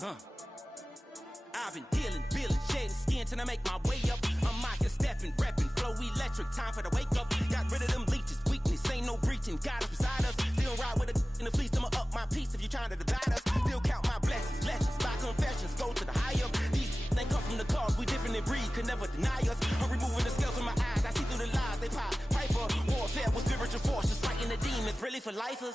Yeah. I've been dealing, shedding skin till I make my way up. I'm out here stepping, repping, flow electric, time for the wake up. Got rid of them leeches, weakness, ain't no breaching, got us beside us. Still ride with a in the fleece, I'ma up my piece if you trying to divide us. Still count my blessings, lessons, by confessions, go to the high up. These they come from the cause, we different in breed, could never deny us. I'm removing the scales from my eyes, I see through the lies, they pop. Piper, warfare with spiritual force, just fighting the demons, really for lifers.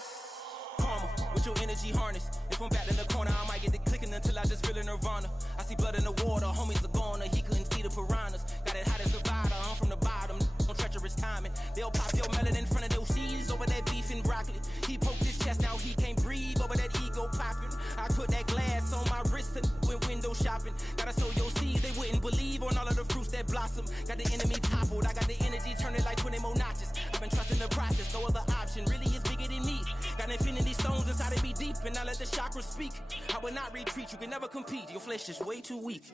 Karma, with your energy harness. If I'm back in the corner, I might get it clicking until I just feel a nirvana. I see blood in the water, homies are gone, he couldn't see the piranhas. Got it hot as divider, I'm from the bottom, on treacherous timing. They'll pop your melon in front of those seeds over that beef and broccoli. He poked his chest, now he can't breathe over that ego popping. I put that glass on my wrist and went window shopping. Gotta sow your seeds, they wouldn't believe on all of the fruits that blossom. Got the enemy toppled, I got the energy turning like 20 more notches. I've been trusting the process, no other option really is bigger than me. Got infinity stones inside of me deep, and I let the chakras speak. I will not retreat, you can never compete, your flesh is way too weak.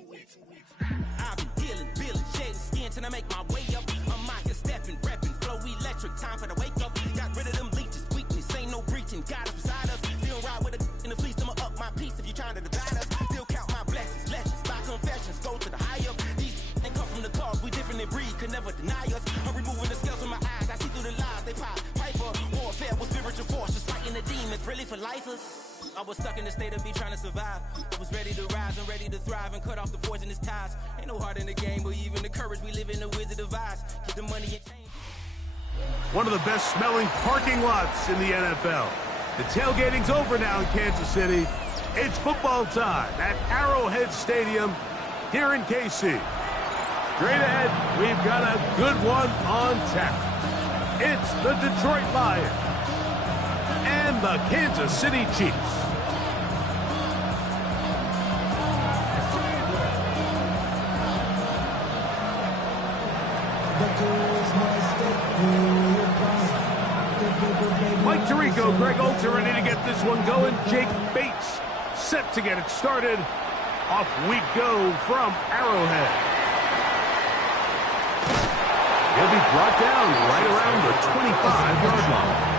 I've been dealing, shedding skin till I make my way up. I'm out here stepping, repping, flow electric, time for the wake up. Got rid of them leeches, weakness, ain't no breaching, got us beside us. Still ride with a in the fleece, I'ma up my piece if you trying to divide us. Still count my blessings, lessons, by confessions, go to the high up. These ain't come from the cause, we different in breed, could never deny us. I'm removing the scales from my eyes, I see through the lies, they pop. Piper, warfare with spiritual force, just fighting the demons, really for lifers. I was stuck in the state of me trying to survive. I was ready to rise and ready to thrive and cut off the poisonous ties. Ain't no heart in the game, but even the courage we live in the Wizard of Oz. Get the money and change. One of the best smelling parking lots in the NFL. The tailgating's over now in Kansas City. It's football time at Arrowhead Stadium here in KC. Straight ahead, we've got a good one on tap. It's the Detroit Lions and the Kansas City Chiefs. Mike Tirico, Greg Olter ready to get this one going. Jake Bates set to get it started. Off we go from Arrowhead. He'll be brought down right around the 25-yard line.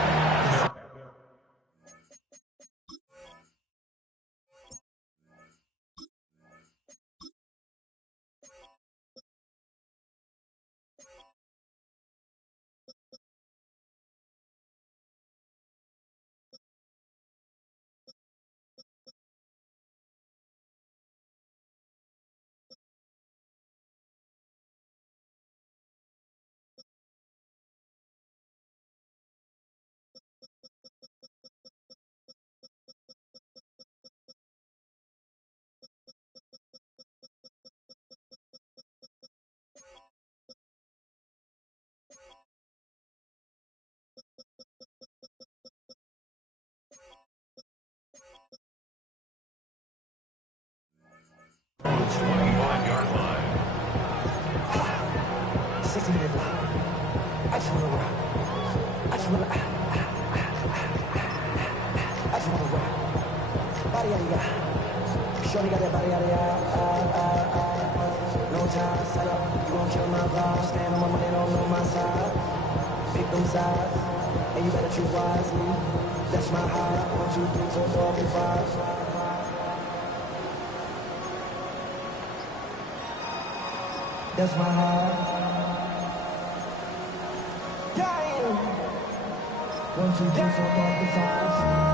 On the 25-yard line. 60-minute block. I just want to rock. I just want to rock. Body yada yada. Shorty got that body yada yada. No time, set up. You gon' kill my vibe. Stand on my money, don't know my side. Pick them sides, and you better choose wisely. That's my high. 1, 2, 3, 4, 5. That's my heart. Damn. 1, 2, 3, 4, 5.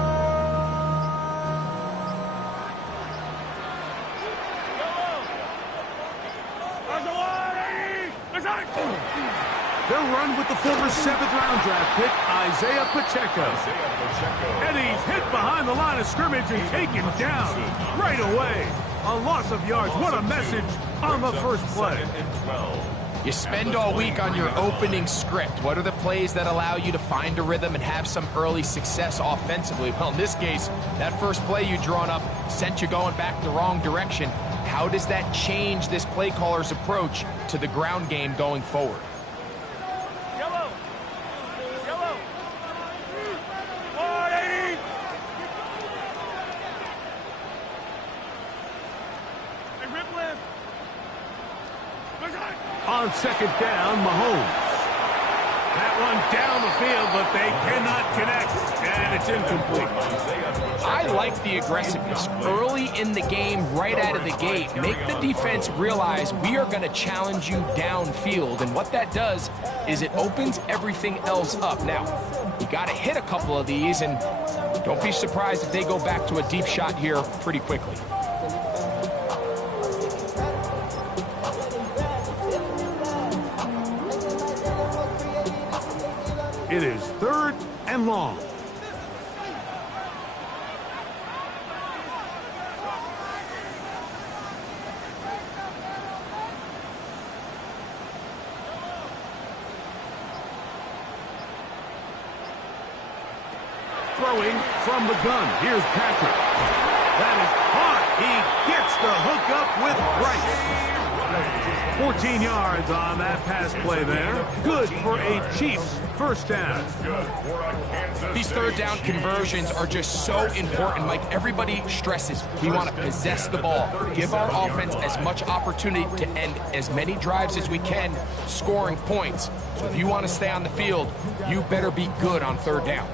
They'll run with the former 7th-round draft pick, Isaiah Pacheco. And he's hit behind the line of scrimmage and taken down right away. A loss of yards. What a message on the first play. You spend all week on your opening script. What are the plays that allow you to find a rhythm and have some early success offensively? Well, in this case, that first play you drawn up sent you going back the wrong direction. How does that change this play caller's approach to the ground game going forward? Yellow. 180. Hey, Ripley. On second down, Mahomes. That one down the field, but they cannot connect, and it's incomplete. I like the aggressiveness early in the game, right out of the gate. Make the defense realize we are going to challenge you downfield, and what that does is it opens everything else up. Now, you got to hit a couple of these, and don't be surprised if they go back to a deep shot here pretty quickly. It is 3rd and long. Throwing from the gun. Here's Patrick. That is hard. He gets the hook up with Rice. 14 yards on that pass play there. Good for a Chiefs first down. These third down conversions are just so important. Like everybody stresses, we want to possess the ball. Give our offense as much opportunity to end as many drives as we can, scoring points. So if you want to stay on the field, you better be good on third down.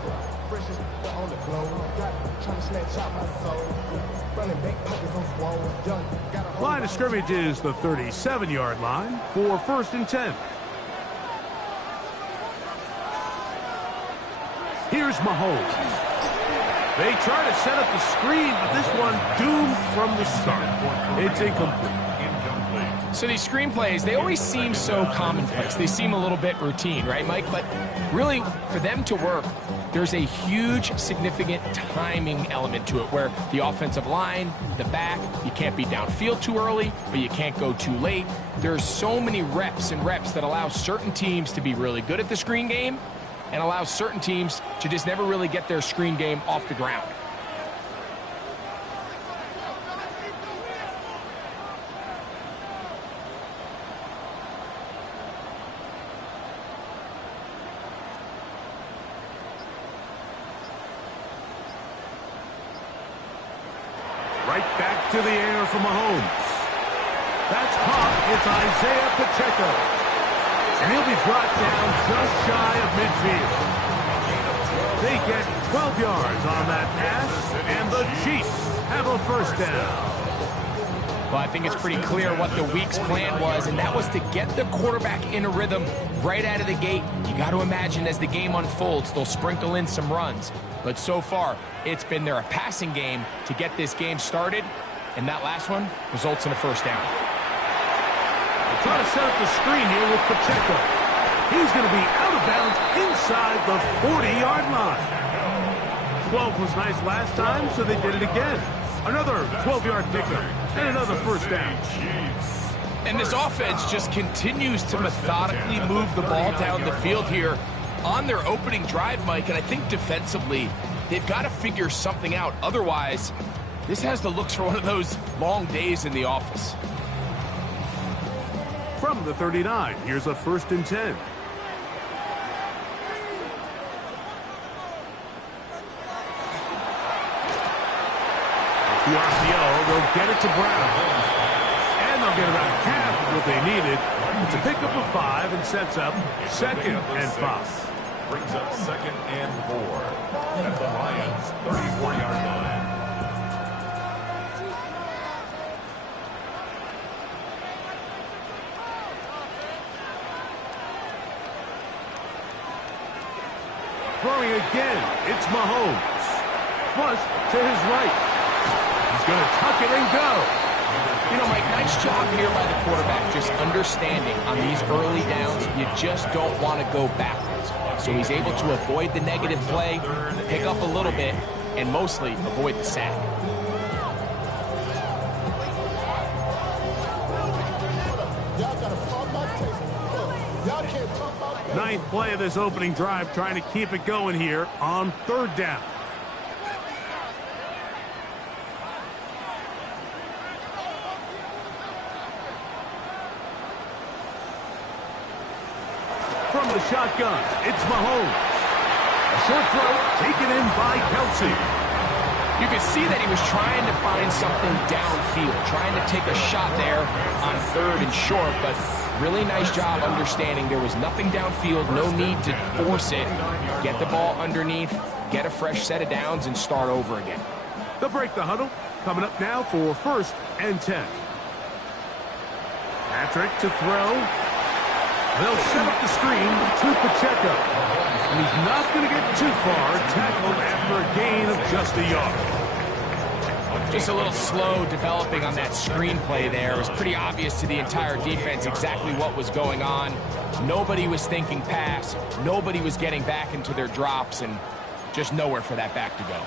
Line of scrimmage is the 37-yard line for 1st and 10. Here's Mahomes. They try to set up the screen, but this one doomed from the start. It's incomplete. So these screenplays, they always seem so commonplace. They seem a little bit routine, right, Mike? But really, for them to work, there's a huge, significant timing element to it where the offensive line, the back, you can't be downfield too early, but you can't go too late. There's so many reps and reps that allow certain teams to be really good at the screen game and allow certain teams to just never really get their screen game off the ground. Right back to the air for Mahomes. That's caught. It's Isaiah Pacheco. And he'll be brought down just shy of midfield. They get 12 yards on that pass, and the Chiefs have a first down. Well, I think it's pretty clear what the week's plan was, and that was to get the quarterback in a rhythm right out of the gate. You got to imagine as the game unfolds, they'll sprinkle in some runs. But so far, it's been their passing game to get this game started, and that last one results in a first down. They're trying to set up the screen here with Pacheco. He's going to be out of bounds inside the 40-yard line. 12 was nice last time, so they did it again. Another 12-yard pickup and another first down. And this offense just continues to methodically move the ball down the field here on their opening drive, Mike, and I think defensively they've got to figure something out. Otherwise, this has the looks for one of those long days in the office. From the 39, here's a 1st and 10. The RPO, they'll get it to Brown. And they'll get about half of what they needed. It's a pickup of 5 and sets up 2nd and 5. Brings up 2nd and 4 at the Lions' 34-yard line. Throwing again, it's Mahomes. Flush to his right. He's going to tuck it and go. You know, Mike, nice job here by the quarterback, just understanding on these early downs, you just don't want to go backwards. So he's able to avoid the negative play, pick up a little bit, and mostly avoid the sack. Ninth play of this opening drive, trying to keep it going here on 3rd down. From the shotgun, it's Mahomes. A short throw taken in by Kelsey. You could see that he was trying to find something downfield, trying to take a shot there on 3rd and short, but Really nice job understanding there was nothing downfield, no need to force it. Get the ball underneath, get a fresh set of downs, and start over again. They'll break the huddle. Coming up now for 1st and 10. Patrick to throw. They'll set up the screen to Pacheco. And he's not going to get too far, tackled after a gain of just a yard. Just a little slow developing on that screenplay there. It was pretty obvious to the entire defense exactly what was going on. Nobody was thinking pass. Nobody was getting back into their drops, and just nowhere for that back to go.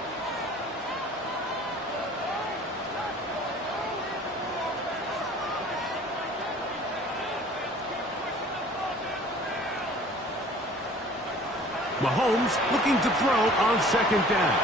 Mahomes looking to throw on 2nd down.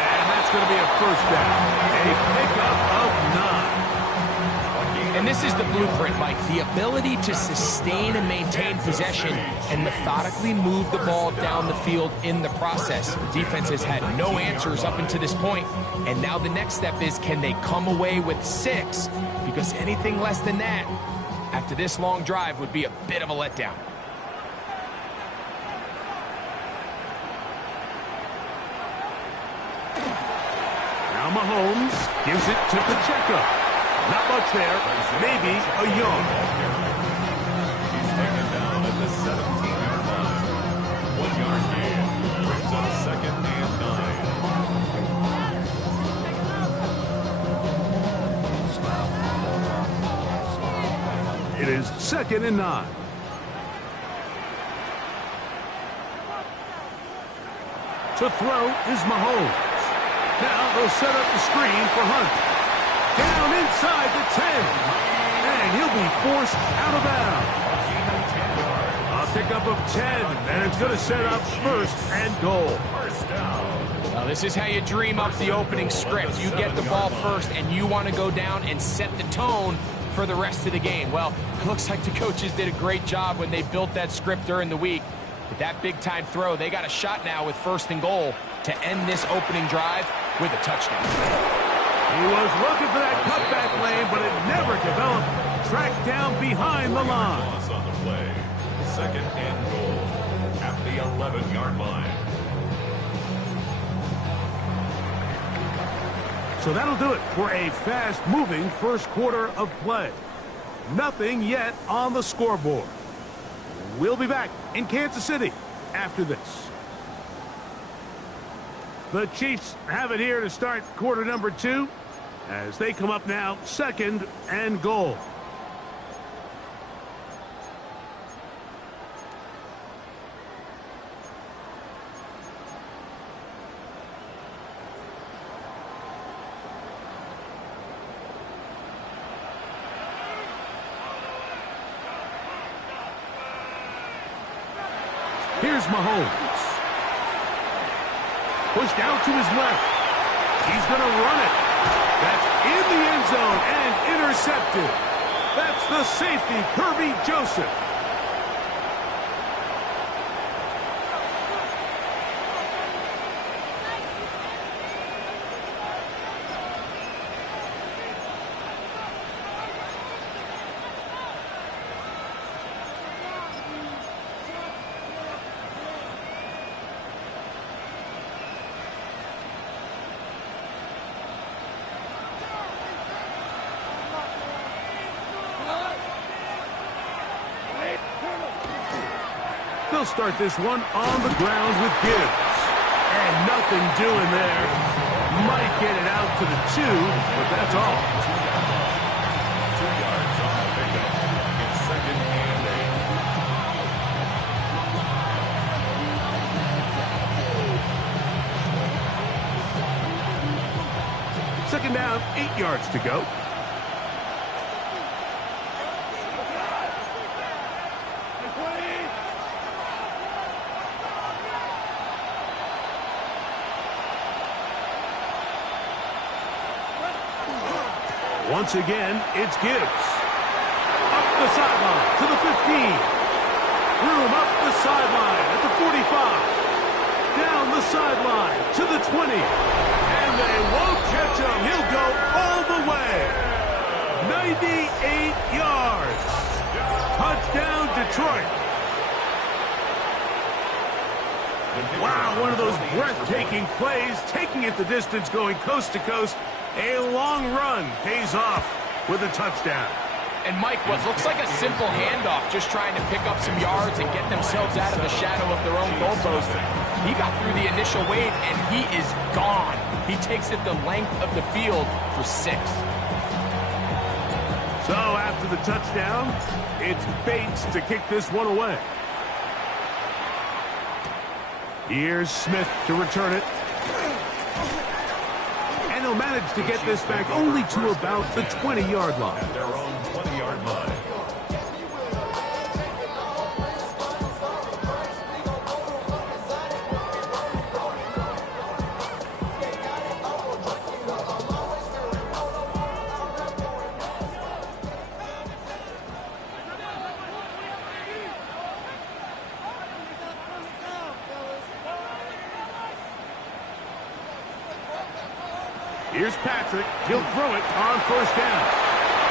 And that's going to be a 1st down. A pickup of 9. And this is the blueprint, Mike. The ability to sustain and maintain possession and methodically move the ball down the field in the process. The defense has had no answers up until this point. And now the next step is, can they come away with 6? Because anything less than that, after this long drive, would be a bit of a letdown. Now Mahomes gives it to Pacheco. Not much there. Maybe a yard. He's taken down at the 17-yard line. 1-yard gain. Brings up 2nd and 9. It is 2nd and 9. To throw is Mahomes. Now they'll set up the screen for Hunt. Down inside the 10. And he'll be forced out of bounds. A pickup of 10. And it's going to set up 1st and goal. Now, this is how you dream up the opening script. You get the ball first, and you want to go down and set the tone for the rest of the game. Well, it looks like the coaches did a great job when they built that script during the week. With that big-time throw, they got a shot now with 1st and goal to end this opening drive with a touchdown. He was looking for that cutback lane, but it never developed. Tracked down behind the line. Loss on the play. 2nd and goal at the 11-yard line. So that'll do it for a fast-moving 1st quarter of play. Nothing yet on the scoreboard. We'll be back in Kansas City after this. The Chiefs have it here to start quarter number 2 as they come up now 2nd and goal. Here's Mahomes. Pushed out to his left. He's going to run it. That's in the end zone and intercepted. That's the safety, Kirby Joseph. They'll start this one on the ground with Gibbs. And nothing doing there. Might get it out to the 2, but that's all. 2 yards on the pickup. It's 2nd and 8. 2nd down, 8 yards to go. Once again, it's Gibbs. Up the sideline to the 15. Room up the sideline at the 45. Down the sideline to the 20. And they won't catch him. He'll go all the way. 98 yards. Detroit. Wow, one of those breathtaking plays, taking it the distance, going coast to coast. A long run pays off with a touchdown. And Mike, what looks like a simple handoff, just trying to pick up some yards and get themselves out of the shadow of their own goalpost. He got through the initial wave, and he is gone. He takes it the length of the field for 6. So after the touchdown, it's Bates to kick this one away. Here's Smith to return it. And he'll manage to get this back only to about the 20-yard line. At their own 20-yard line. Here's Patrick. He'll throw it on first down.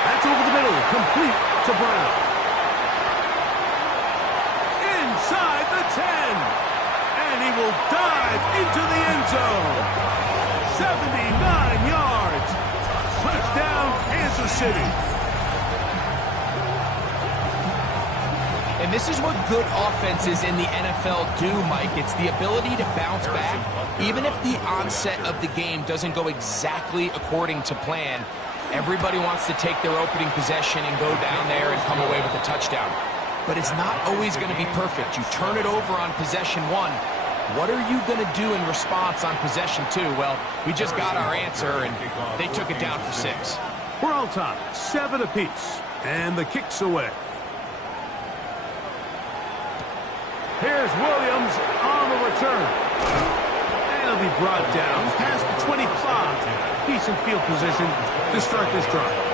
That's over the middle, complete to Brown. Inside the 10. And he will dive into the end zone. 79 yards. Touchdown, Kansas City. And this is what good offenses in the NFL do, Mike. It's the ability to bounce back. Even if the onset of the game doesn't go exactly according to plan, everybody wants to take their opening possession and go down there and come away with a touchdown. But it's not always going to be perfect. You turn it over on possession 1. What are you going to do in response on possession 2? Well, we just got our answer, and they took it down for 6. We're all tied, 7 apiece. And the kick's away. Here's Williams on the return. And he'll be brought down past the 25. Decent field position to start this drive.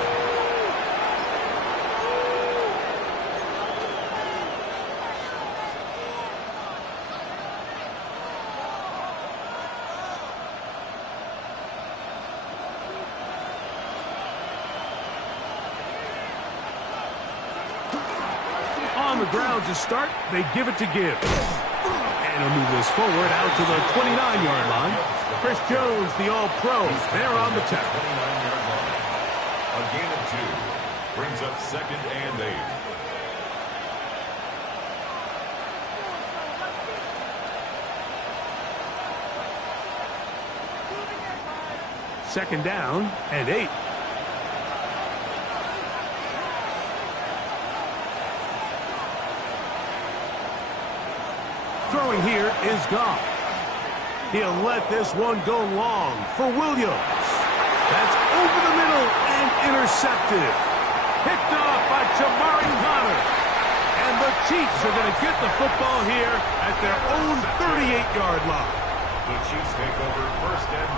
On the ground to start, they give it to Gibbs. And he'll move this forward out to the 29-yard line. Chris Jones, the All-Pro, there on the tackle. 29-yard line. A gain of 2. Brings up 2nd and 8. Second down and 8. Throwing here is Goff. He'll let this one go long for Williams. That's over the middle and intercepted. Picked off by Jamari Connor. And the Chiefs are going to get the football here at their own 38-yard line. The Chiefs take over 1st and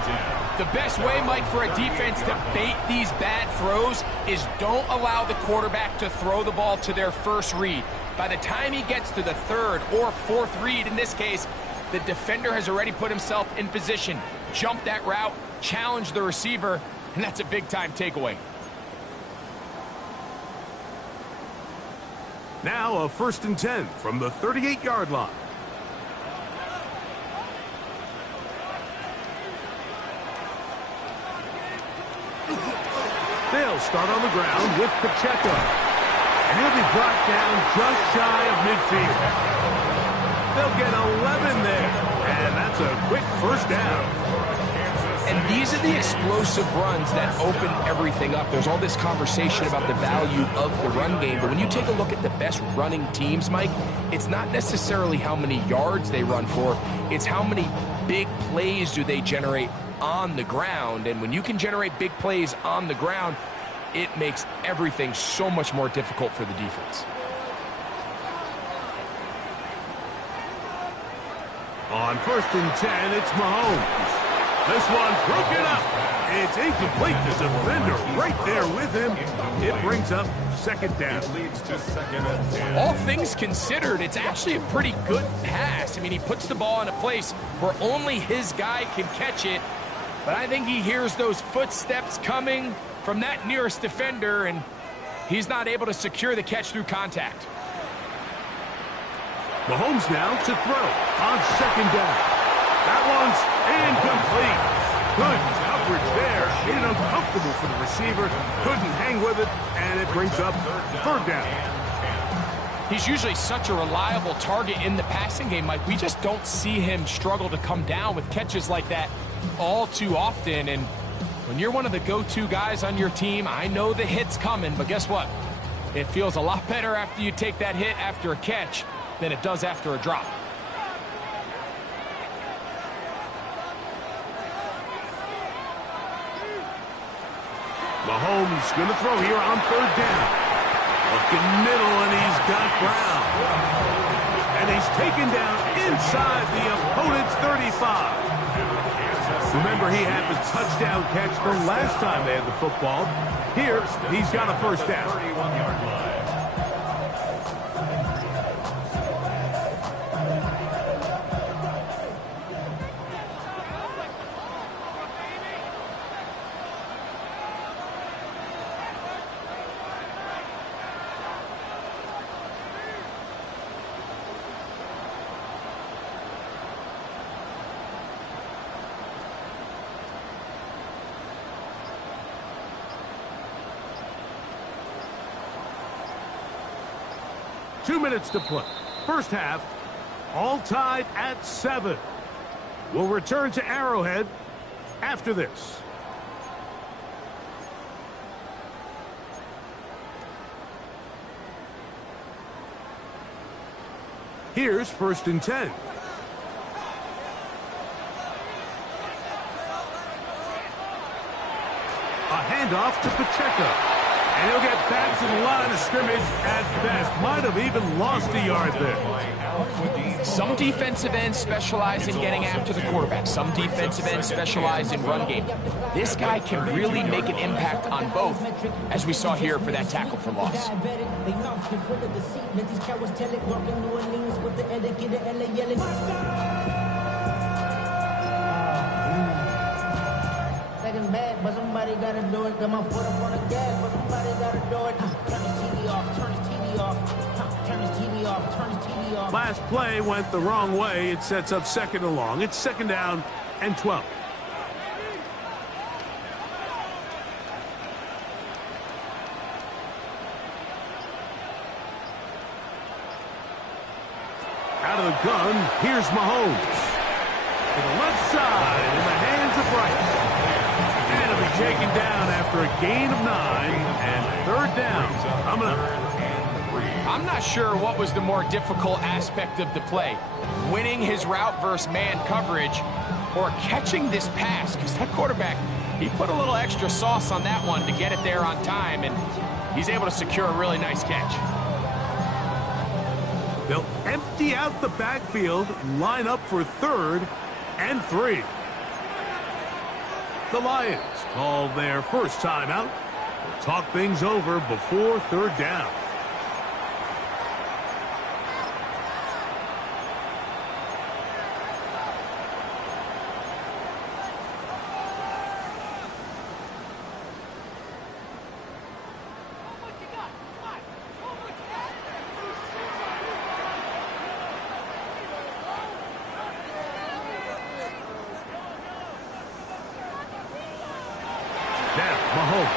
10. The best way, Mike, for a defense to bait these bad throws is don't allow the quarterback to throw the ball to their first read. By the time he gets to the 3rd or 4th read, in this case, the defender has already put himself in position, jump that route, challenge the receiver, and that's a big-time takeaway. Now a 1st and 10 from the 38-yard line. They'll start on the ground with Pacheco. And he'll be brought down just shy of midfield. They'll get 11 there. And that's a quick first down. And these are the explosive runs that open everything up. There's all this conversation about the value of the run game, but when you take a look at the best running teams, Mike, it's not necessarily how many yards they run for, it's how many big plays do they generate on the ground. And when you can generate big plays on the ground, it makes everything so much more difficult for the defense. On 1st and 10, it's Mahomes. This one broken up. It's incomplete. The defender right there with him. It brings up 2nd down. It leads to 2nd and 10. All things considered, it's actually a pretty good pass. I mean, he puts the ball in a place where only his guy can catch it, but I think he hears those footsteps coming from that nearest defender, and he's not able to secure the catch through contact. Mahomes now to throw on second down. That one's incomplete. Good coverage there. Made it uncomfortable for the receiver. Couldn't hang with it, and it brings up third down. He's usually such a reliable target in the passing game, Mike. We just don't see him struggle to come down with catches like that all too often. And when you're one of the go-to guys on your team, I know the hit's coming, but guess what? It feels a lot better after you take that hit after a catch than it does after a drop. Mahomes going to throw here on third down. Looking middle, and he's got Brown. And he's taken down inside the opponent's 35. Remember, he had the touchdown catch the last time they had the football. Here, he's got a first down. 31-yard line. 2 minutes to play. First half, all tied at 7. We'll return to Arrowhead after this. Here's 1st and 10. A handoff to Pacheco. And he'll get back to the line of scrimmage at best. Might have even lost a yard there. Some defensive ends specialize in getting after the quarterback. Some defensive ends specialize in run game. This guy can really make an impact on both, as we saw here for that tackle for loss. Bad, but somebody gotta do it. Got my foot up on the gas, but somebody gotta do it. Turn his TV off, turn his TV off. Turn his TV off, turn his TV off. Last play went the wrong way. It sets up 2nd and long. It's 2nd down and 12. Out of the gun, here's Mahomes. To the left side in the hands of Rice. Taken down after a gain of 9 and 3rd down. I'm not sure what was the more difficult aspect of the play, winning his route versus man coverage or catching this pass, because that quarterback, he put a little extra sauce on that one to get it there on time, and he's able to secure a really nice catch. They'll empty out the backfield, line up for 3rd and 3. The Lions call their first timeout. We'll talk things over before 3rd down. Mahomes.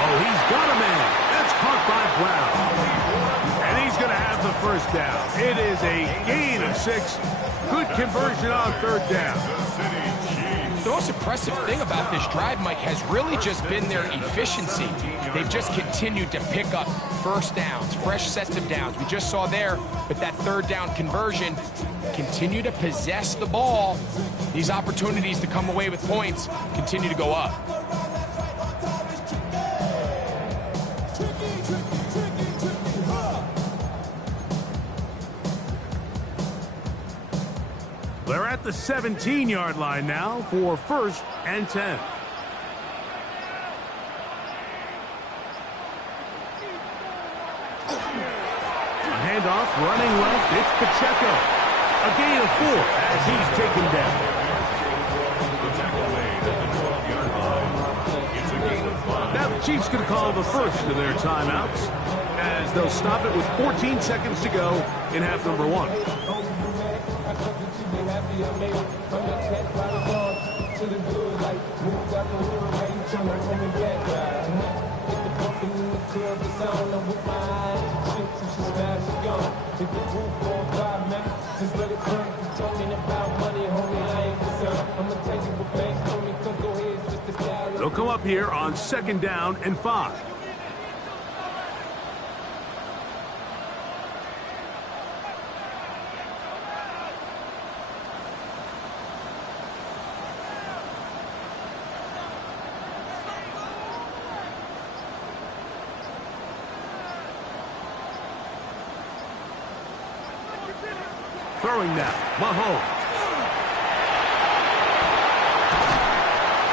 Oh, he's got a man. That's caught by Brown. And he's going to have the first down. It is a gain of 6. Good conversion on 3rd down. The most impressive thing about this drive, Mike, has really just been their efficiency. They've just continued to pick up first downs, fresh sets of downs. We just saw there with that 3rd down conversion, continue to possess the ball. These opportunities to come away with points continue to go up. They're at the 17-yard line now for 1st and 10. A handoff running left. It's Pacheco. A gain of 4 as he's taken down. Now the Chiefs going to call the first of their timeouts. as they'll stop it with 14 seconds to go in half number one. They'll come up here on 2nd down and 5. Throwing now, Mahomes.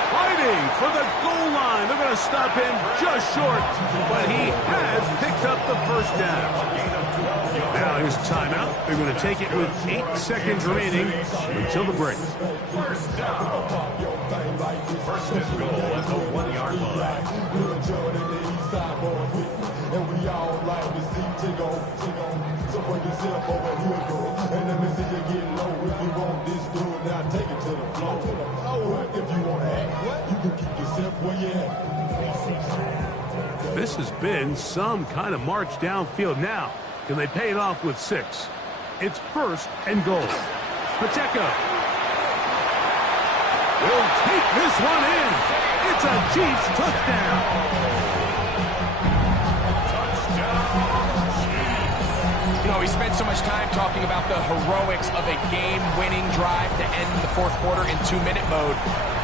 Fighting for the goal line. They're going to stop him just short, but he has picked up the first down. Now here's a timeout. They're going to take it with 8 seconds remaining until the break. First down. First and goal at the 1-yard line. And we all like to see Chigo. So bring yourself over here, go. And let me see you get low. If you want this dude, now take it to the floor. If you want to act, you can keep yourself where you at. This has been some kind of march downfield. Now, can they pay it off with 6? It's 1st and goal. Pacheco will take this one in. It's a Chiefs touchdown. You know, we spent so much time talking about the heroics of a game-winning drive to end the 4th quarter in 2-minute mode.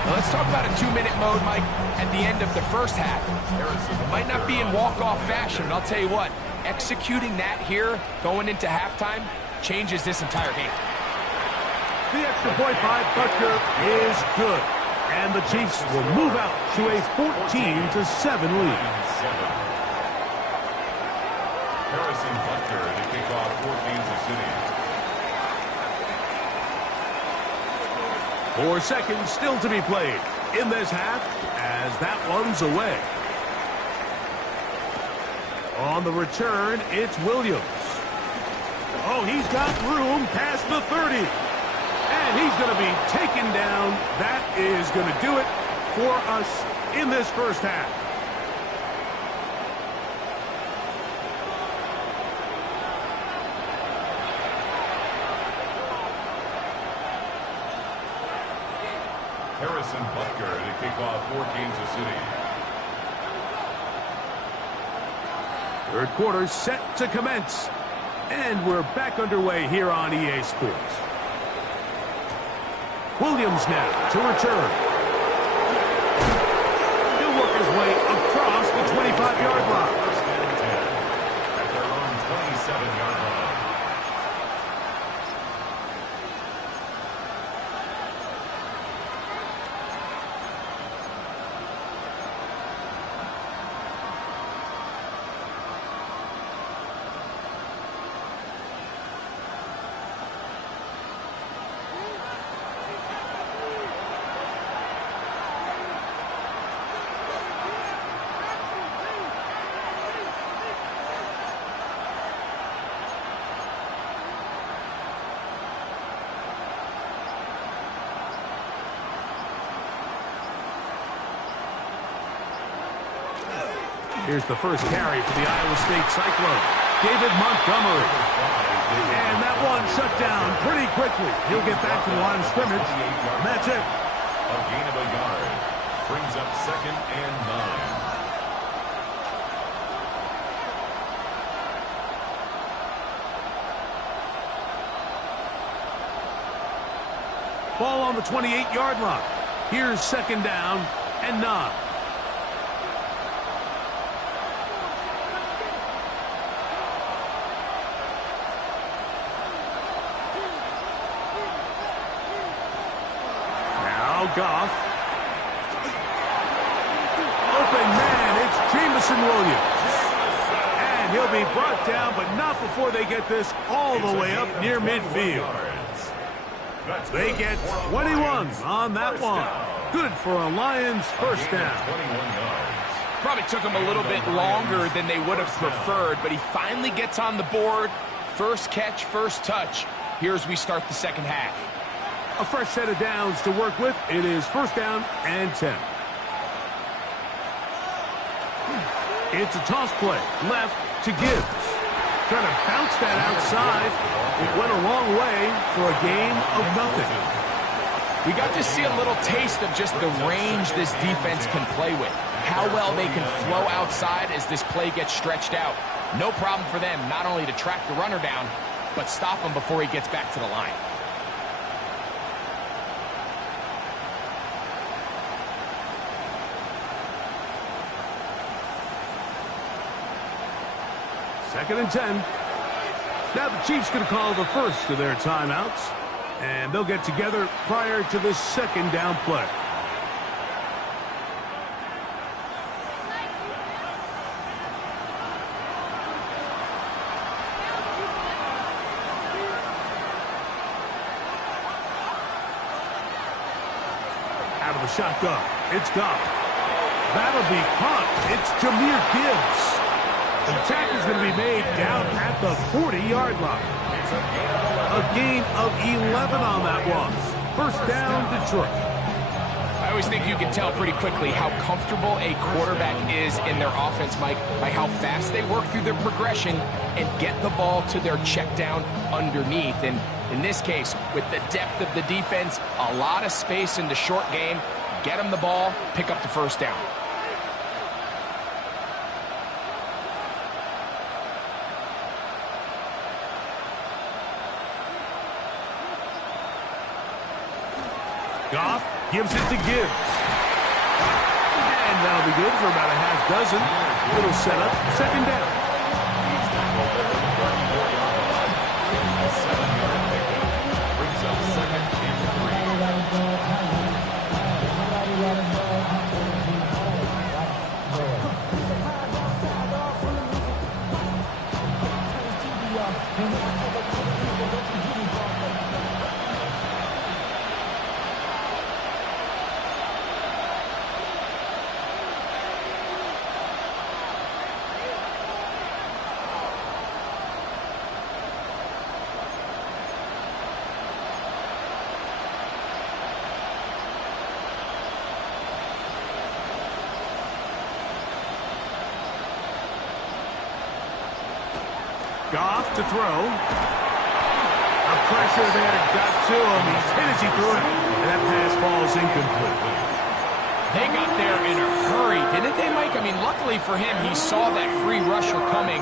Now let's talk about a 2-minute mode, Mike, at the end of the first half. It might not be in walk-off fashion, but I'll tell you what, executing that here, going into halftime, changes this entire game. The extra point by Butker is good, and the Chiefs will move out to a 14-7 lead. Harrison Butker to kick off for Kansas City. 4 seconds still to be played in this half as that one's away. On the return, it's Williams. Oh, he's got room past the 30. And he's going to be taken down. That is going to do it for us in this first half. Harrison Butker to kick off for Kansas City. 3rd quarter set to commence. And we're back underway here on EA Sports. Williams now to return. He'll work his way across the 25-yard line. First and 10 at their own 27-yard line. Here's the first carry for the Iowa State Cyclone, David Montgomery. And that one shut down pretty quickly. He'll get back to the line of scrimmage, and that's it. A gain of a yard brings up 2nd and 9. Ball on the 28-yard line. Here's 2nd down and 9. Goff. Open man, it's Jameson Williams. And he'll be brought down, but not before they get this all the way up near midfield. They get 21 on that one. Good for a Lions first down. Probably took him a little bit longer than they would have preferred, but he finally gets on the board. First catch, first touch. Here as we start the second half. A fresh set of downs to work with. It is first down and 10. It's a toss play. Left to Gibbs. Trying to bounce that outside. It went a long way for a gain of nothing. We got to see a little taste of just the range this defense can play with. How well they can flow outside as this play gets stretched out. No problem for them not only to track the runner down, but stop him before he gets back to the line. Second and 10. Now the Chiefs going to call the first of their timeouts, and they'll get together prior to this second down play. Out of the shotgun, it's Goff. That'll be caught. It's Jahmyr Gibbs. The tackle's going to be made down at the 40-yard line. A gain of 11 on that one. First down, Detroit. I always think you can tell pretty quickly how comfortable a quarterback is in their offense, Mike, by how fast they work through their progression and get the ball to their check down underneath. And in this case, with the depth of the defense, a lot of space in the short game, get them the ball, pick up the first down. Goff gives it to Gibbs. And that'll be good for about a half dozen. Little setup, second down. Brings up second and 3. Goff to throw. The pressure there got to him. He's hit as he threw it, and that pass falls incomplete. They got there in a hurry, didn't they, Mike? I mean, luckily for him, he saw that free rusher coming,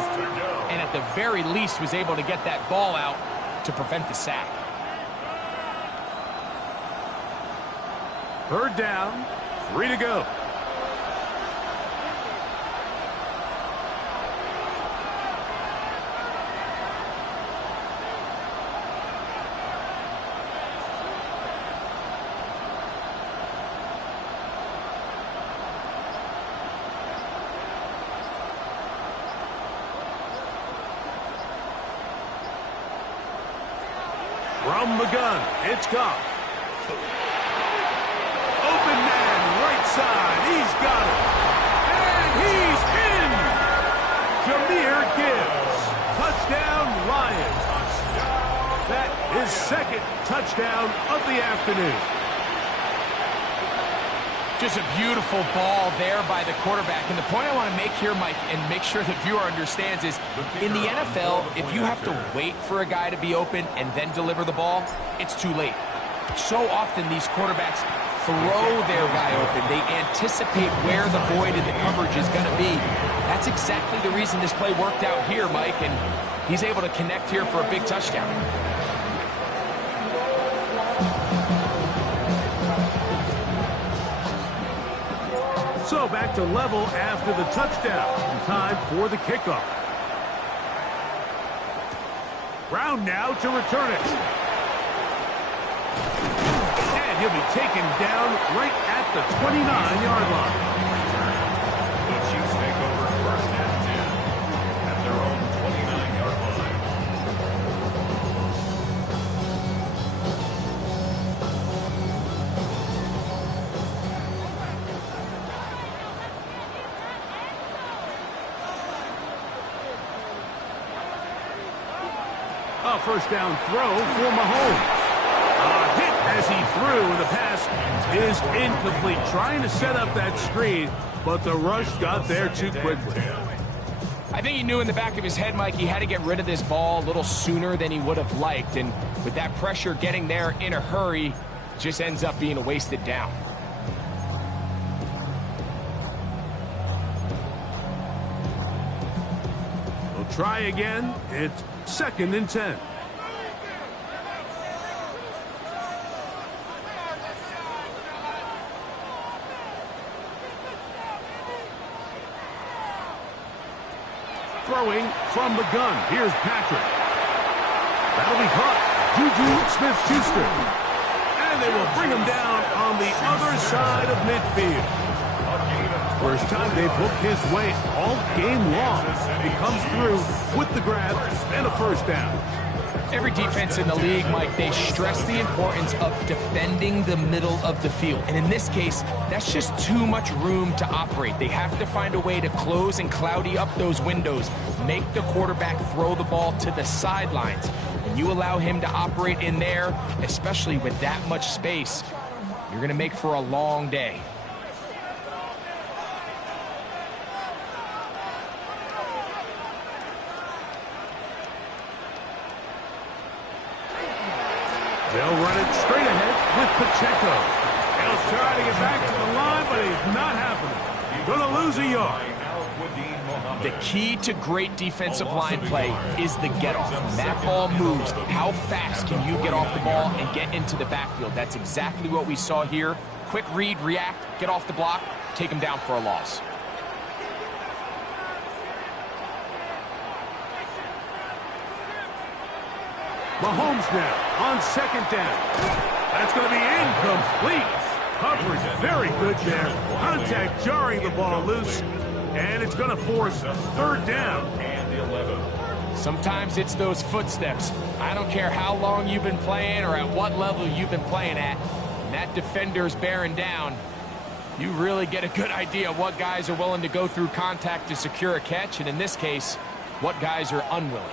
and at the very least was able to get that ball out to prevent the sack. Third down, 3 to go. From the gun, it's Goff. Open man, right side. He's got it. And he's in. Jahmyr Gibbs. Touchdown, Lions. That is second touchdown of the afternoon. Just a beautiful ball there by the quarterback. And the point I want to make here, Mike, and make sure the viewer understands is, in the NFL, if you have to wait for a guy to be open and then deliver the ball, it's too late. So often these quarterbacks throw their guy open. They anticipate where the void in the coverage is going to be. That's exactly the reason this play worked out here, Mike, and he's able to connect here for a big touchdown. So back to level after the touchdown. Time for the kickoff. Brown now to return it. And he'll be taken down right at the 29-yard line. The Chiefs take over first and 10 at their own 29-yard line. A first down throw for Mahomes. A hit as he threw, and the pass is incomplete. Trying to set up that screen, but the rush got there too quickly. I think he knew in the back of his head, Mike, he had to get rid of this ball a little sooner than he would have liked. And with that pressure getting there in a hurry, it just ends up being a wasted down. We'll try again. It's 2nd and 10. Throwing from the gun. Here's Patrick. That'll be caught. Juju Smith-Schuster. And they will bring him down on the other side of midfield. First time they've hooked his way all game long. He comes through with the grab and a first down. Every defense in the league, Mike, they stress the importance of defending the middle of the field. And in this case, that's just too much room to operate. They have to find a way to close and cloudy up those windows, make the quarterback throw the ball to the sidelines. When you allow him to operate in there, especially with that much space, you're going to make for a long day. They'll run it straight ahead with Pacheco. He'll try to get back to the line, but he's not happening. Going to lose a yard. The key to great defensive line play is the get-off. When that ball moves, how fast can you get off the ball and get into the backfield? That's exactly what we saw here. Quick read, react, get off the block, take him down for a loss. Mahomes now on 2nd down. That's going to be incomplete. Coverage very good there. Contact jarring the ball loose. And it's going to force 3rd down. Sometimes it's those footsteps. I don't care how long you've been playing or at what level you've been playing at. When that defender's bearing down, you really get a good idea of what guys are willing to go through contact to secure a catch. And in this case, what guys are unwilling.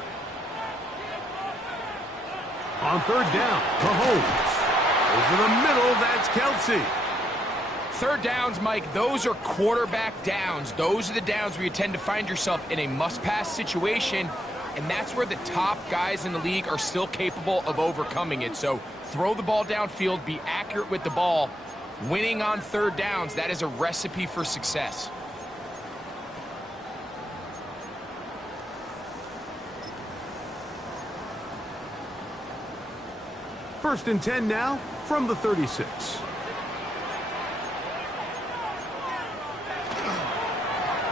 On 3rd down, Mahomes. Over the middle, that's Kelsey. 3rd downs, Mike, those are quarterback downs. Those are the downs where you tend to find yourself in a must-pass situation, and that's where the top guys in the league are still capable of overcoming it. So throw the ball downfield, be accurate with the ball. Winning on 3rd downs, that is a recipe for success. First and 10 now from the 36.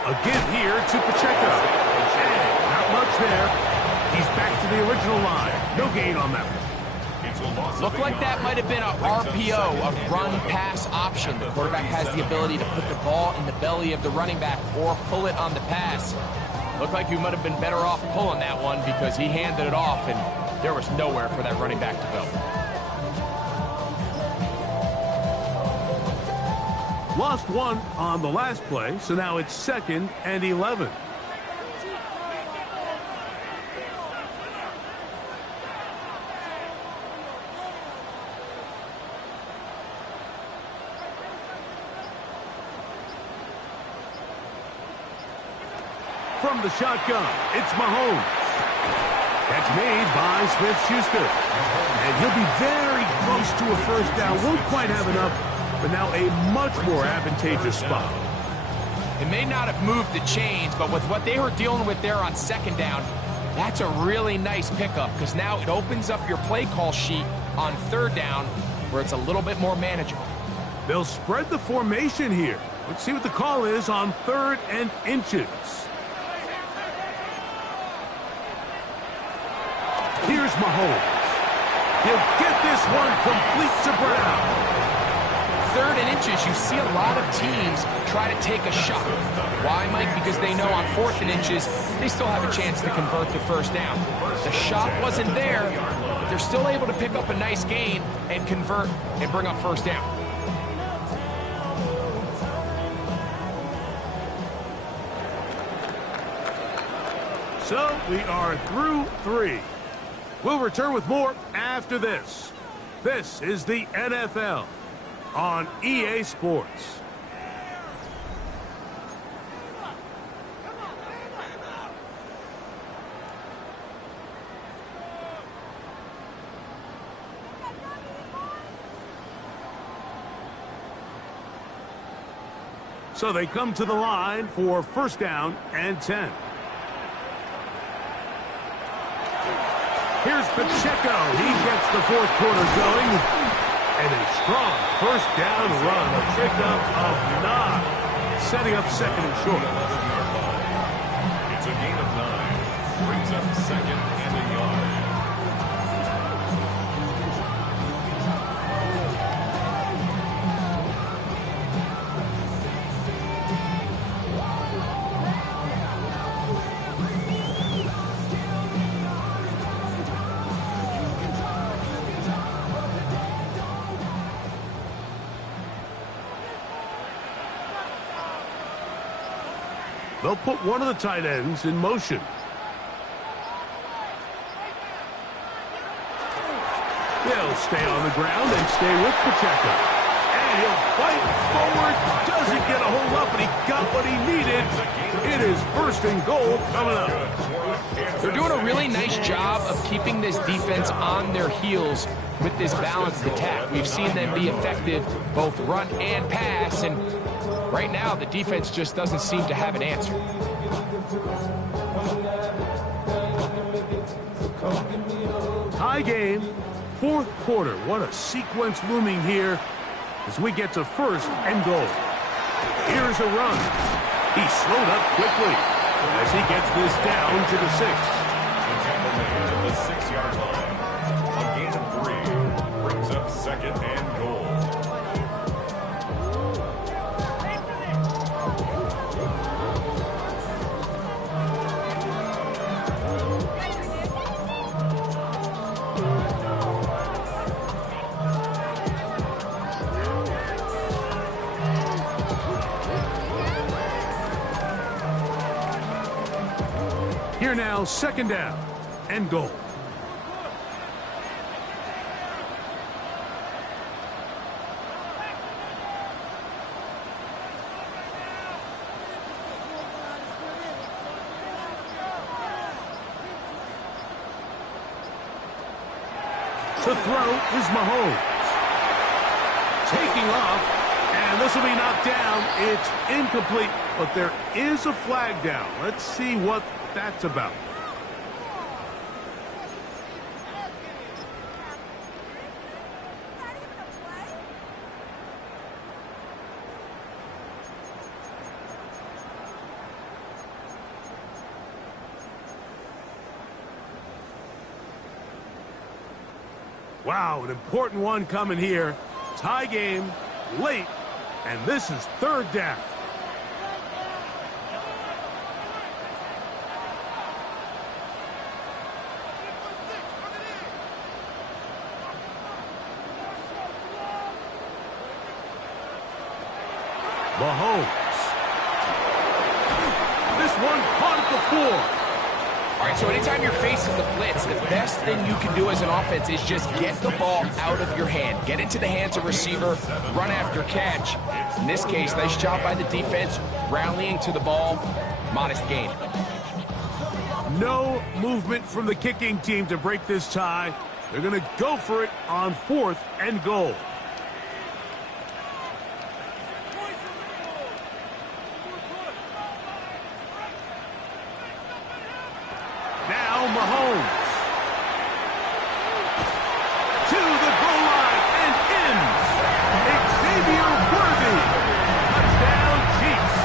A give here to Pacheco. And not much there. He's back to the original line. No gain on that one. Looked like that might have been a RPO, a run-pass option. The quarterback has the ability to put the ball in the belly of the running back or pull it on the pass. Looked like he might have been better off pulling that one because he handed it off and there was nowhere for that running back to go. Lost one on the last play, so now it's 2nd and 11. From the shotgun, it's Mahomes. Catch made by Smith-Schuster. And he'll be very close to a first down. Won't quite have enough, but now a much more advantageous spot. It may not have moved the chains, but with what they were dealing with there on 2nd down, that's a really nice pickup because now it opens up your play call sheet on 3rd down where it's a little bit more manageable. They'll spread the formation here. Let's see what the call is on 3rd and inches. Here's Mahomes. He'll get this one complete to Brown. 3rd and inches, you see a lot of teams try to take a shot. Why, Mike? Because they know on 4th and inches, they still have a chance to convert the first down. The shot wasn't there, but they're still able to pick up a nice gain and convert and bring up first down. So we are through 3. We'll return with more after this. This is the NFL on EA Sports. So they come to the line for first down and 10. Here's Pacheco. He gets the fourth quarter going. And a strong first down run. A pickup of 9. Setting up second and short. It's a gain of 9. Brings up second and a yard. They'll put one of the tight ends in motion. They'll stay on the ground and stay with Pacheco. And he'll fight forward. Doesn't get a hold up, but he got what he needed. It is first and goal coming up. They're doing a really nice job of keeping this defense on their heels with this balanced attack. We've seen them be effective both run and pass, and right now the defense just doesn't seem to have an answer. Tie game, fourth quarter. What a sequence looming here as we get to first and goal. Here's a run. He slowed up quickly as he gets this down to the 6. The 6-yard line. A gain of 3 brings up second and goal. Here now, second down and goal. To throw is Mahomes. Taking off, and this will be knocked down. It's incomplete, but there is a flag down. Let's see what that's about. Wow, an important one coming here. Tie game, late, and this is third down. Mahomes. This one caught at the 4. All right, so anytime you're facing the blitz, the best thing you can do as an offense is just get the ball out of your hand. Get into the hands of receiver, run after catch. In this case, nice job by the defense, rallying to the ball, modest gain. No movement from the kicking team to break this tie. They're going to go for it on fourth and goal. Now Mahomes. To the goal line and in. Xavier Worthy. Touchdown, Chiefs.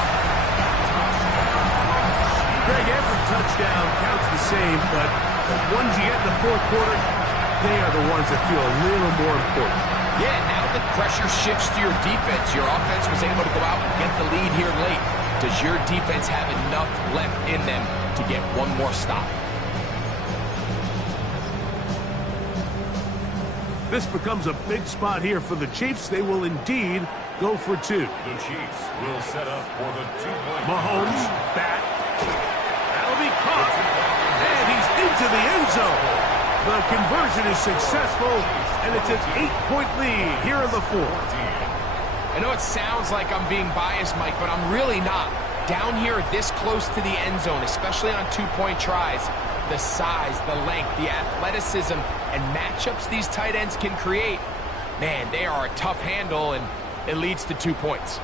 Greg, every touchdown counts the same, but the ones you get in the fourth quarter, they are the ones that feel a little more important. Yeah, now the pressure shifts to your defense. Your offense was able to go out and get the lead here late. Does your defense have enough left in them to get one more stop? This becomes a big spot here for the Chiefs. They will indeed go for 2. The Chiefs will set up for the 2-point. Mahomes back. That'll be caught. And he's into the end zone. The conversion is successful, and it's an 8-point lead here in the fourth. I know it sounds like I'm being biased, Mike, but I'm really not. Down here this close to the end zone, especially on two-point tries, the size, the length, the athleticism, and matchups these tight ends can create, man, they are a tough handle, and it leads to 2 points.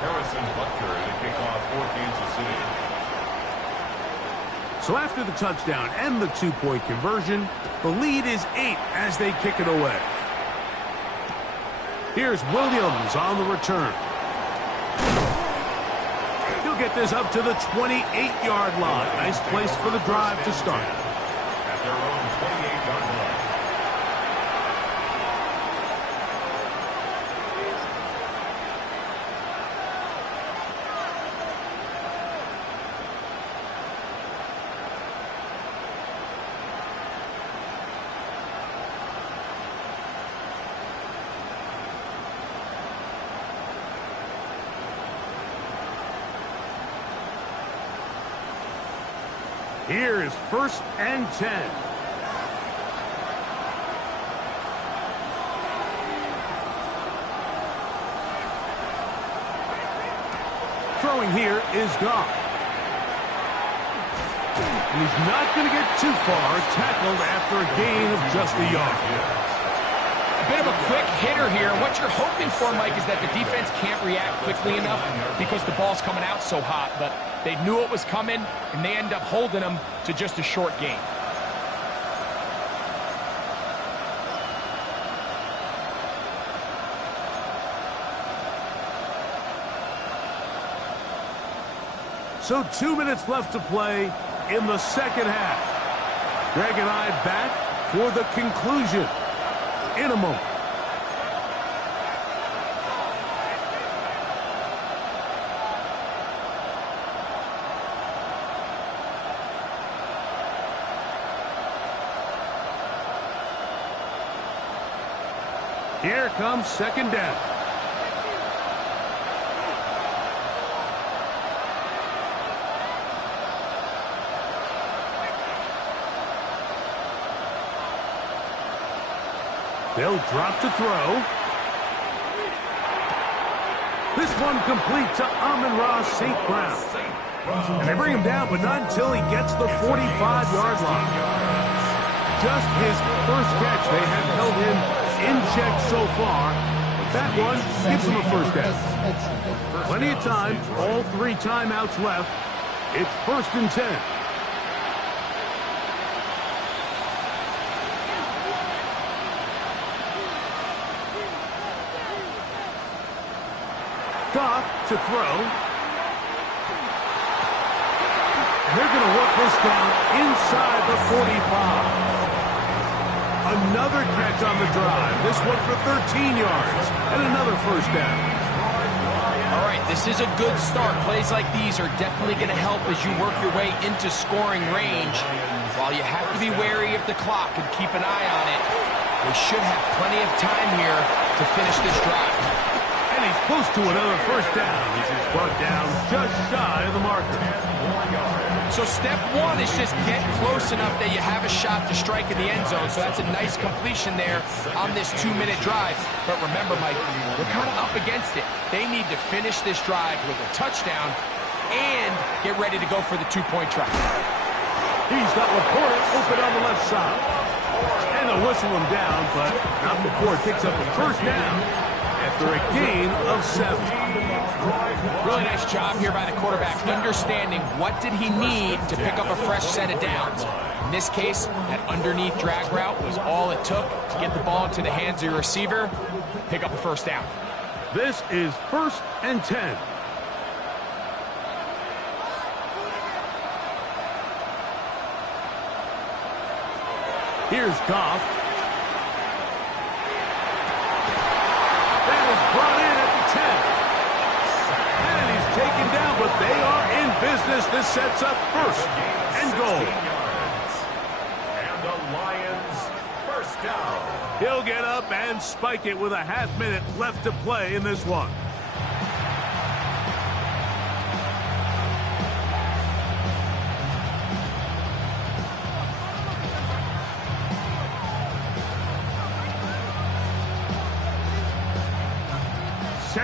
Harrison Butker to kick off for Kansas City. So after the touchdown and the 2-point conversion, the lead is 8 as they kick it away. Here's Williams on the return. He'll get this up to the 28-yard line. Nice place for the drive to start. At their own 28-yard line. Here is 1st and 10. Throwing here is Goff. And he's not going to get too far, tackled after a gain of just a yard. A bit of a quick hitter here. What you're hoping for, Mike, is that the defense can't react quickly enough because the ball's coming out so hot. But they knew it was coming, and they end up holding them to just a short gain. So 2 minutes left to play in the second half. Greg and I back for the conclusion in a moment. Here comes second down. They'll drop to throw. This one complete to Amon-Ra St. Brown. And they bring him down, but not until he gets the 45-yard line. Just his first catch. They have held him in check so far. That one gives him a first down. Plenty of time. All 3 timeouts left. It's 1st and 10. Goff to throw. They're going to work this down inside the 45. Another catch on the drive. This one for 13 yards and another first down. All right, this is a good start. Plays like these are definitely going to help as you work your way into scoring range. While you have to be wary of the clock and keep an eye on it, they should have plenty of time here to finish this drive. And he's close to another first down. He's just brought down just shy of the marker. So step one is just get close enough that you have a shot to strike in the end zone. So that's a nice completion there on this 2-minute drive. But remember, Mike, we're kind of up against it. They need to finish this drive with a touchdown and get ready to go for the 2-point try. He's got Laporta open on the left side. And they'll whistle him down, but not before it picks up a first down after a gain of 7. Really nice job here by the quarterback, understanding what did he need to pick up a fresh set of downs. In this case, that underneath drag route was all it took to get the ball into the hands of your receiver, pick up a first down. This is 1st and 10. Here's Goff. That is brought in at the 10. And he's taken down, but they are in business. This sets up 1st and goal. And the Lions first down. He'll get up and spike it with a half-minute left to play in this one.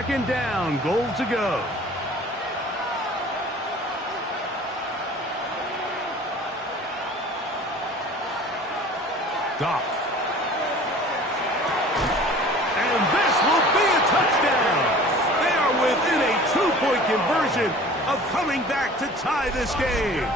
Second down, goal to go. Goff. And this will be a touchdown. They are within a 2-point conversion of coming back to tie this game.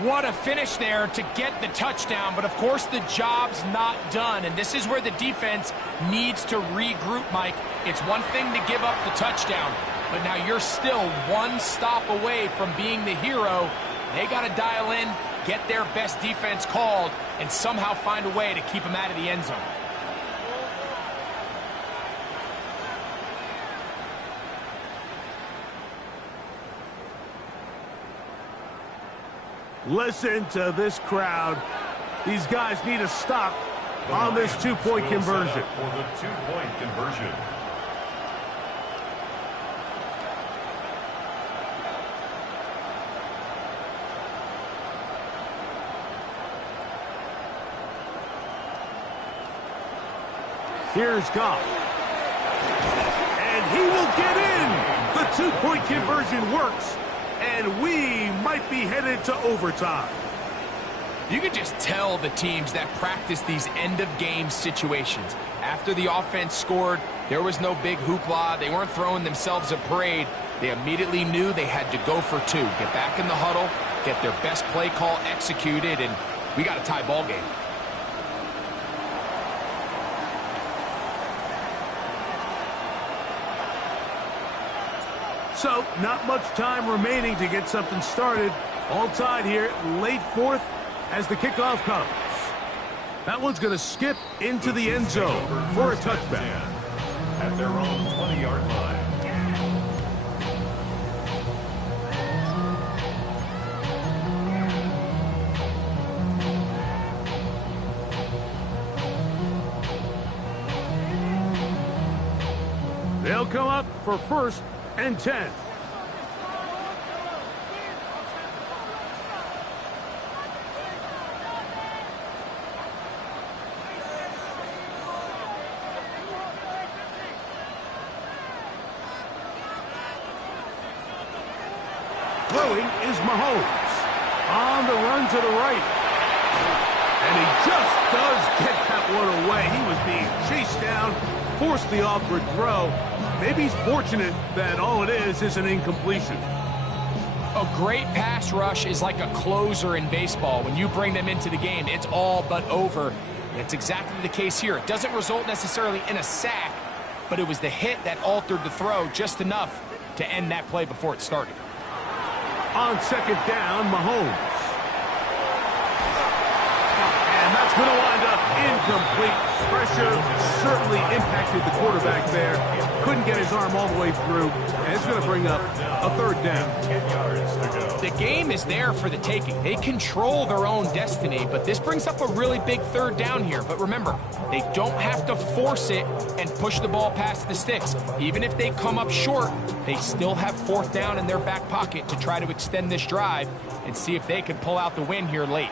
What a finish there to get the touchdown, but of course the job's not done, and this is where the defense needs to regroup, Mike. It's one thing to give up the touchdown, but now you're still one stop away from being the hero. They got to dial in, get their best defense called, and somehow find a way to keep them out of the end zone. Listen to this crowd. These guys need a stop on this 2-point conversion. For the 2-point conversion. Here's Goff. And he will get in. The 2-point conversion works. And we might be headed to overtime. You can just tell the teams that practice these end-of-game situations. After the offense scored, there was no big hoopla. They weren't throwing themselves a parade. They immediately knew they had to go for 2. Get back in the huddle, get their best play call executed, and we got a tie ball game. So, not much time remaining to get something started. All tied here, late fourth as the kickoff comes. That one's going to skip into the end zone for a touchback. At their own 20-yard line. They'll come up for 1st and 10. Throwing is Mahomes. On the run to the right. And he just does get that one away. He was being chased down, forced the awkward throw. Maybe he's fortunate that all it is an incompletion. A great pass rush is like a closer in baseball. When you bring them into the game, it's all but over. And it's exactly the case here. It doesn't result necessarily in a sack, but it was the hit that altered the throw just enough to end that play before it started. On second down, Mahomes. And that's going to wind up incomplete. Pressure certainly impacted the quarterback there. Couldn't get his arm all the way through, and it's going to bring up a 3rd down. 10 yards to go. The game is there for the taking. They control their own destiny, but this brings up a really big 3rd down here. But remember, they don't have to force it and push the ball past the sticks. Even if they come up short, they still have 4th down in their back pocket to try to extend this drive and see if they can pull out the win here late.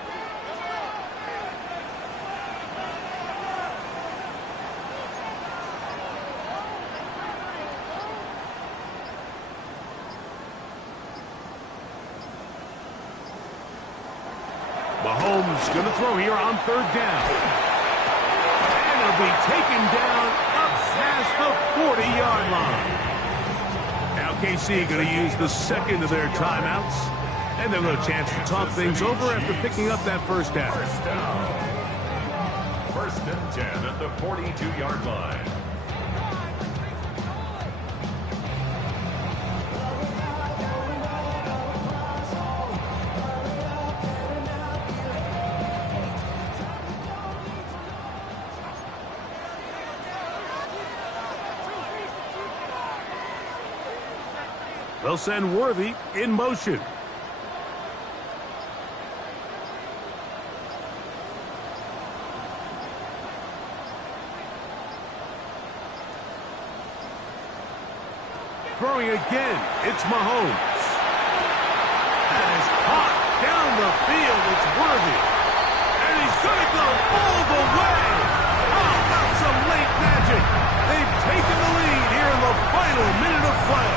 Mahomes going to throw here on 3rd down. And it'll be taken down up past the 40-yard line. Now KC going to use the 2nd of their timeouts. And they'll have a chance to talk things over after picking up that 1st down. 1st down. 1st and 10 at the 42-yard line. They'll send Worthy in motion. Throwing again, it's Mahomes. That is caught down the field. It's Worthy. And he's going to go all the way. How about some late magic? They've taken to a minute of play.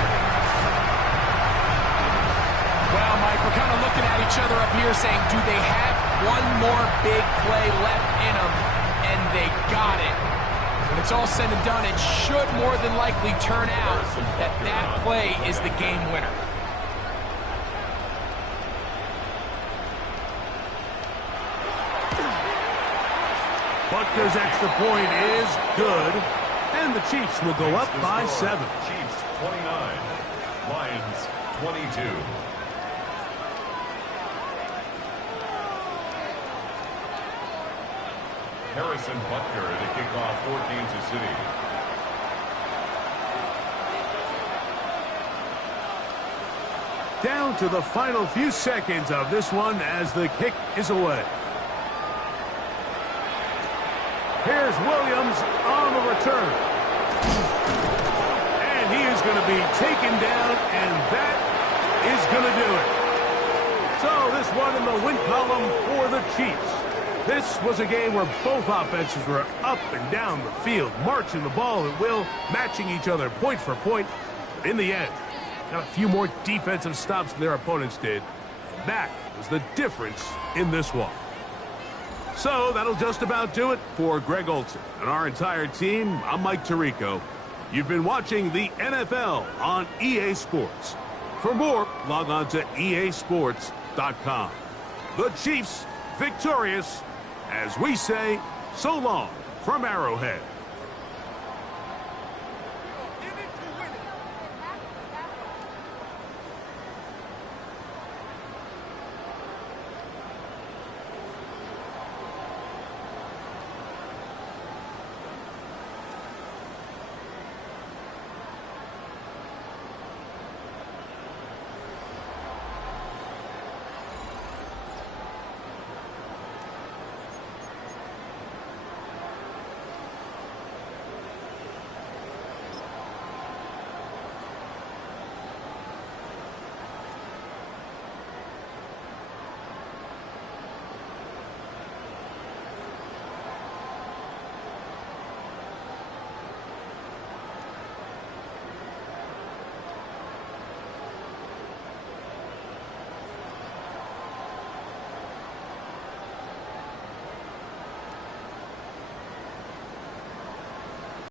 Well, Mike, we're kind of looking at each other up here saying, do they have one more big play left in them? And they got it. When it's all said and done, it should more than likely turn out that that play is the game winner. Butker's extra point is good, and the Chiefs will go up by 7. Chiefs 29, Lions 22. Harrison Butker to kick off for Kansas City. Down to the final few seconds of this one as the kick is away. Here's Williams on the return. And he is going to be taken down, and that is going to do it. So this one in the win column for the Chiefs. This was a game where both offenses were up and down the field, marching the ball at will, matching each other point for point. But in the end, got a few more defensive stops than their opponents did. That was the difference in this one. So that'll just about do it for Greg Olson and our entire team. I'm Mike Tirico. You've been watching the NFL on EA Sports. For more, log on to easports.com. The Chiefs victorious, as we say, so long from Arrowhead.